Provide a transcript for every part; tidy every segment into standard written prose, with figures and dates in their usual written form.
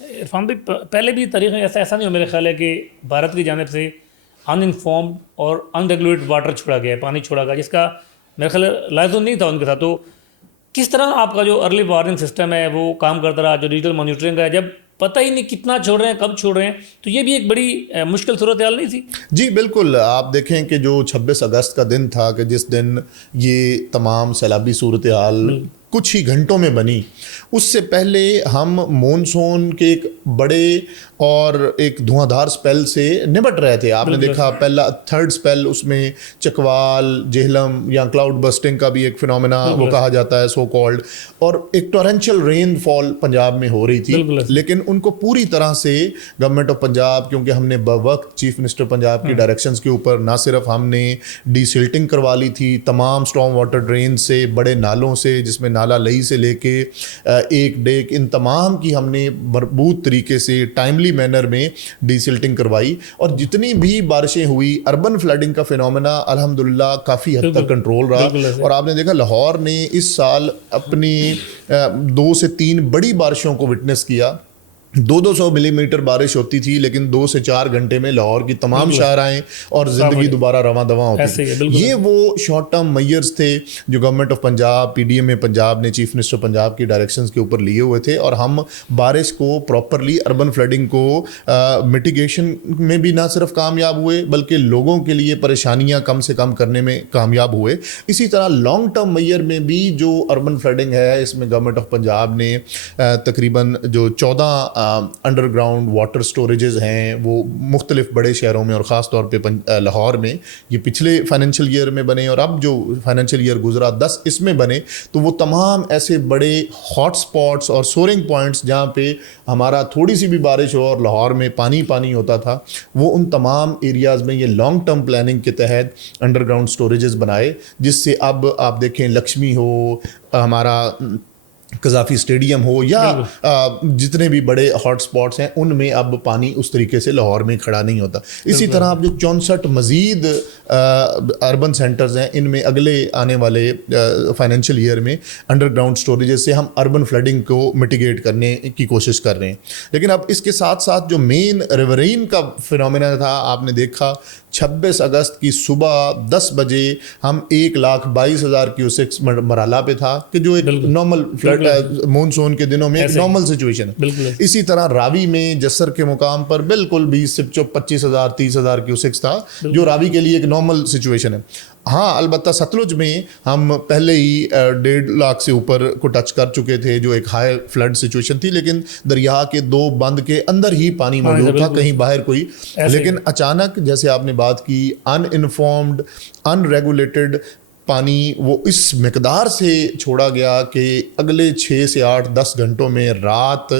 عرفان بھائی پہلے بھی تاریخ میں ایسا نہیں ہو میرے خیال ہے کہ بھارت کی جانب سے ان انفارمڈ اور ان ریگولیٹڈ واٹر چھوڑا گیا ہے، پانی چھوڑا گیا جس کا میرے خیال لازم نہیں تھا ان کے ساتھ. تو کس طرح آپ کا جو ارلی وارننگ سسٹم ہے وہ کام کرتا رہا، جو ڈیجیٹل مانیٹرنگ ہے، جب پتہ ہی نہیں کتنا چھوڑ رہے ہیں کب چھوڑ رہے ہیں، تو یہ بھی ایک بڑی مشکل صورتحال نہیں تھی؟ جی بالکل. آپ دیکھیں کہ جو 26 اگست کا دن تھا کہ جس دن یہ تمام سیلابی صورتحال کچھ ہی گھنٹوں میں بنی، اس سے پہلے ہم مونسون کے ایک بڑے اور ایک دھواں دھار سپیل سے نمٹ رہے تھے. آپ نے دیکھا پہلا تھرڈ سپیل اس میں چکوال، جہلم یا کلاؤڈ بسٹنگ کا بھی ایک فنومینا وہ کہا جاتا ہے سو کالڈ، اور ایک ٹورنشل رین فال پنجاب میں ہو رہی تھی. لیکن ان کو پوری طرح سے گورنمنٹ آف پنجاب، کیونکہ ہم نے بوقت چیف منسٹر پنجاب کی ڈائریکشنز کے اوپر نہ صرف ہم نے ڈی سلٹنگ کروا لی تھی تمام اسٹارم واٹر ڈرین سے، بڑے نالوں سے جس میں نالا لئی سے لے کے ایک ڈیک، ان تمام کی ہم نے مربوط طریقے سے ٹائملی مینر میں ڈی سلٹنگ کروائی، اور جتنی بھی بارشیں ہوئی اربن فلڈنگ کا فینومینا الحمدللہ کافی حد تک کنٹرول رہا. اور آپ نے دیکھا لاہور نے اس سال اپنی 2 سے 3 بڑی بارشوں کو وٹنس کیا. 200 ملی میٹر بارش ہوتی تھی لیکن 2 سے 4 گھنٹے میں لاہور کی تمام شاہراہیں اور زندگی دوبارہ رواں دواں ہوتی تھی. یہ وہ شارٹ ٹرم میئرز تھے جو government of Punjab, P D M A Punjab نے چیف منسٹر پنجاب کی ڈائریکشنز کے اوپر لیے ہوئے تھے، اور ہم بارش کو پراپرلی اربن فلڈنگ کو میٹیگیشن میں بھی نہ صرف کامیاب ہوئے بلکہ لوگوں کے لیے پریشانیاں کم سے کم کرنے میں کامیاب ہوئے. اسی طرح لانگ ٹرم میئر میں بھی جو اربن فلڈنگ ہے اس میں گورنمنٹ آف پنجاب نے تقریباً جو 14 انڈر گراؤنڈ واٹر سٹوریجز ہیں وہ مختلف بڑے شہروں میں اور خاص طور پہ لاہور میں یہ پچھلے فائنینشیل ایئر میں بنے، اور اب جو فائنینشیل ایئر گزرا 10 اس میں بنے. تو وہ تمام ایسے بڑے ہاٹ سپاٹس اور سورنگ پوائنٹس جہاں پہ ہمارا تھوڑی سی بھی بارش ہو اور لاہور میں پانی پانی ہوتا تھا، وہ ان تمام ایریاز میں یہ لانگ ٹرم پلاننگ کے تحت انڈر گراؤنڈ سٹوریجز بنائے، جس سے اب آپ دیکھیں لکشمی ہو، ہمارا قذافی اسٹیڈیم ہو، یا جتنے بھی بڑے ہاٹ سپاٹس ہیں ان میں اب پانی اس طریقے سے لاہور میں کھڑا نہیں ہوتا. اسی طرح اب جو 64 مزید اربن سینٹرز ہیں ان میں اگلے آنے والے فائنینشیل ایئر میں انڈر گراؤنڈ سٹوریجز سے ہم اربن فلڈنگ کو میٹیگیٹ کرنے کی کوشش کر رہے ہیں. لیکن اب اس کے ساتھ ساتھ جو مین ریورین کا فنومینا تھا، آپ نے دیکھا 26 اگست کی صبح 10 بجے ہم 1,22,000 کیوسکس مرحلہ پہ تھا کہ جو ایک نارمل فلڈ مونسون کے دنوں میں ایک نارمل سچویشن ہے. اسی طرح راوی میں جسر کے مقام پر بالکل 20 سے 25,000 30,000 کیوسکس تھا جو راوی کے لیے ایک نارمل سچویشن ہے. ہاں البتہ ستلج میں ہم پہلے ہی 1.5 لاکھ سے اوپر کو ٹچ کر چکے تھے جو ایک ہائی فلڈ سچویشن تھی، لیکن دریا کے 2 بند کے اندر ہی پانی موجود تھا، کہیں باہر کوئی. لیکن اچانک جیسے آپ نے بات کی ان انفارمڈ ان ریگولیٹڈ پانی وہ اس مقدار سے چھوڑا گیا کہ اگلے 6 سے 8 10 گھنٹوں میں رات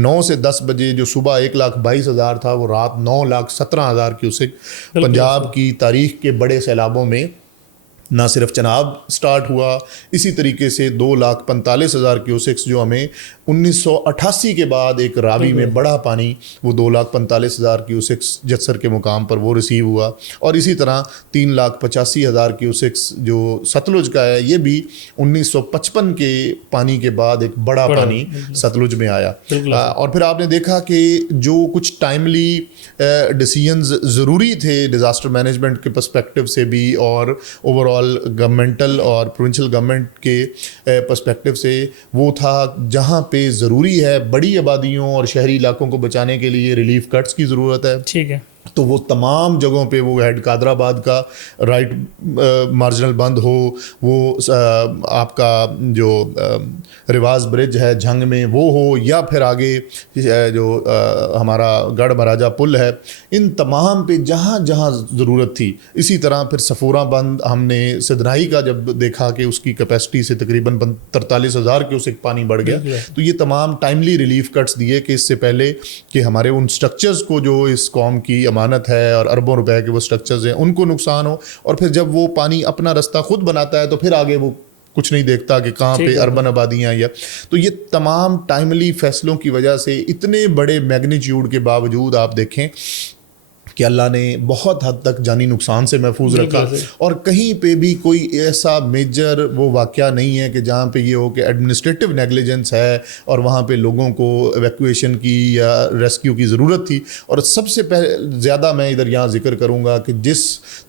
9 سے 10 بجے جو صبح 1,22,000 تھا وہ رات 9,17,000 کیوسک پنجاب کی تاریخ کے بڑے سیلابوں میں نہ صرف چناب سٹارٹ ہوا، اسی طریقے سے 2,45,000 کیوسکس جو ہمیں 1988 کے بعد ایک راوی میں بڑا پانی وہ 2,45,000 کیوسکس جسر کے مقام پر وہ ریسیو ہوا. اور اسی طرح 3,85,000 کیوسکس جو ستلج کا ہے یہ بھی 1955 کے پانی کے بعد ایک بڑا پانی ستلج میں آیا. اور پھر آپ نے دیکھا کہ جو کچھ ٹائملی ڈیسیژنز ضروری تھے ڈیزاسٹر مینجمنٹ کے پرسپیکٹو سے بھی اور اوور آل گورنمنٹل اور پروونشل گورنمنٹ کے پرسپیکٹو سے، وہ تھا جہاں پہ ضروری ہے بڑی آبادیوں اور شہری علاقوں کو بچانے کے لیے ریلیف کٹس کی ضرورت ہے. ٹھیک ہے، تو وہ تمام جگہوں پہ وہ ہیڈ قادر آباد کا رائٹ مارجنل بند ہو، وہ آپ کا جو رواز برج ہے جھنگ میں وہ ہو، یا پھر آگے جو ہمارا گڑھ مہاراجہ پل ہے، ان تمام پہ جہاں جہاں ضرورت تھی. اسی طرح پھر صفورہ بند ہم نے سدنائی کا جب دیکھا کہ اس کی کیپیسٹی سے تقریباً 43,000 کیوسک پانی بڑھ گیا، تو یہ تمام ٹائملی ریلیف کٹس دیے کہ اس سے پہلے کہ ہمارے ان سٹرکچرز کو جو اس قوم کی امانت ہے اور اربوں روپے کے وہ سٹرکچرز ہیں ان کو نقصان ہو. اور پھر جب وہ پانی اپنا رستہ خود بناتا ہے تو پھر آگے وہ کچھ نہیں دیکھتا کہ کہاں پہ اربن آبادیاں یا. تو یہ تمام ٹائملی فیصلوں کی وجہ سے اتنے بڑے میگنیچیوڈ کے باوجود آپ دیکھیں کہ اللہ نے بہت حد تک جانی نقصان سے محفوظ رکھا، اور کہیں پہ بھی کوئی ایسا میجر وہ واقعہ نہیں ہے کہ جہاں پہ یہ ہو کہ ایڈمنسٹریٹو نیگلیجنس ہے اور وہاں پہ لوگوں کو ایویکویشن کی یا ریسکیو کی ضرورت تھی۔ اور سب سے زیادہ میں ادھر یہاں ذکر کروں گا کہ جس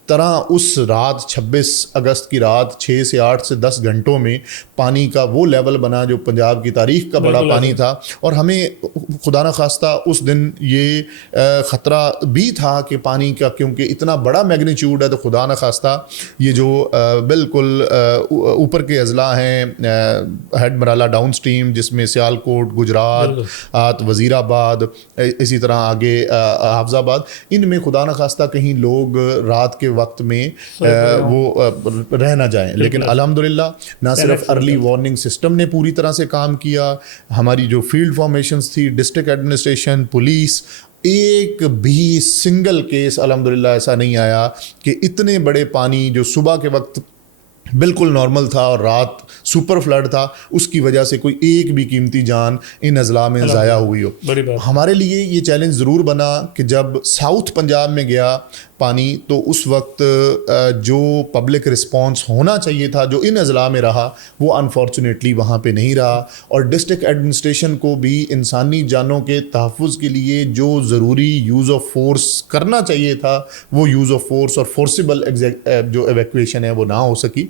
طرح اس رات 26 اگست کی رات 6 سے 8 سے 10 گھنٹوں میں پانی کا وہ لیول بنا جو پنجاب کی تاریخ کا بڑا پانی تھا، اور ہمیں خدا نخواستہ اس دن یہ خطرہ بھی تھا کہ پانی کا، کیونکہ اتنا بڑا میگنیچیوڈ ہے، تو خدا نخواستہ یہ جو بالکل اوپر کے اضلاع ہیں ہیڈ مرالہ ڈاؤن سٹریم، جس میں سیالکوٹ، گجرات، وزیر آباد، اسی طرح آگے حافظ آباد، ان میں خدا نخواستہ کہیں لوگ رات کے وقت میں وہ رہ نہ جائیں۔ لیکن الحمدللہ نہ صرف ارلی وارننگ سسٹم نے پوری طرح سے کام کیا، ہماری جو فیلڈ فارمیشنز تھی، ڈسٹرکٹ ایڈمنسٹریشن، پولیس، ایک بھی سنگل کیس الحمدللہ ایسا نہیں آیا کہ اتنے بڑے پانی جو صبح کے وقت بالکل نارمل تھا اور رات سپر فلڈ تھا، اس کی وجہ سے کوئی ایک بھی قیمتی جان ان اضلاع میں ضائع ہوئی ہو۔ ہمارے لیے یہ چیلنج ضرور بنا کہ جب ساؤتھ پنجاب میں گیا پانی، تو اس وقت جو پبلک رسپانس ہونا چاہیے تھا جو ان اضلاع میں رہا، وہ انفارچونیٹلی وہاں پہ نہیں رہا، اور ڈسٹرکٹ ایڈمنسٹریشن کو بھی انسانی جانوں کے تحفظ کے لیے جو ضروری یوز آف فورس کرنا چاہیے تھا، وہ یوز آف فورس اور فورسیبل جو ایویکویشن ہے وہ نہ ہو سکی،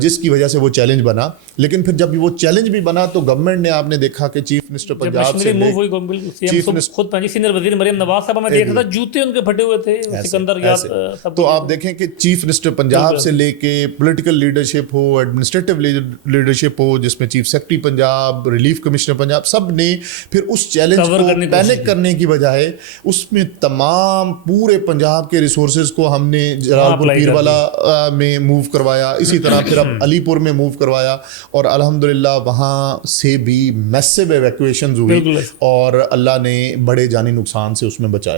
جس کی وجہ سے وہ چیلنج بنا۔ لیکن پھر جب وہ چیلنج بھی بنا تو گورنمنٹ نے، آپ نے دیکھا کہ چیف منسٹر پنجاب سے خود سینئر وزیر مریم نواز صاحب، میں دیکھ رہا تھا جوتے ان کے پھٹے ہوئے تھے سکندر یاد، تو آپ دیکھیں کہ چیف منسٹر پنجاب سے لے کے پولیٹیکل لیڈرشپ ہو، ایڈمنسٹریٹو لیڈرشپ ہو، جس میں chief secretary Punjab, relief commissioner Punjab, سب نے پھر اس چیلنج کو پینک کرنے کی بجائے اس میں تمام پورے پنجاب کے ریسورسز کو ہم نے جلال پور پیروالا میں موو کروایا، اسی طرح پھر اب علی پور میں موو کروایا، اور الحمدللہ وہاں سے بھی میسو ایویکویشنز ہوئی اور اللہ نے بڑے جانی نقصان سے اس میں بچایا۔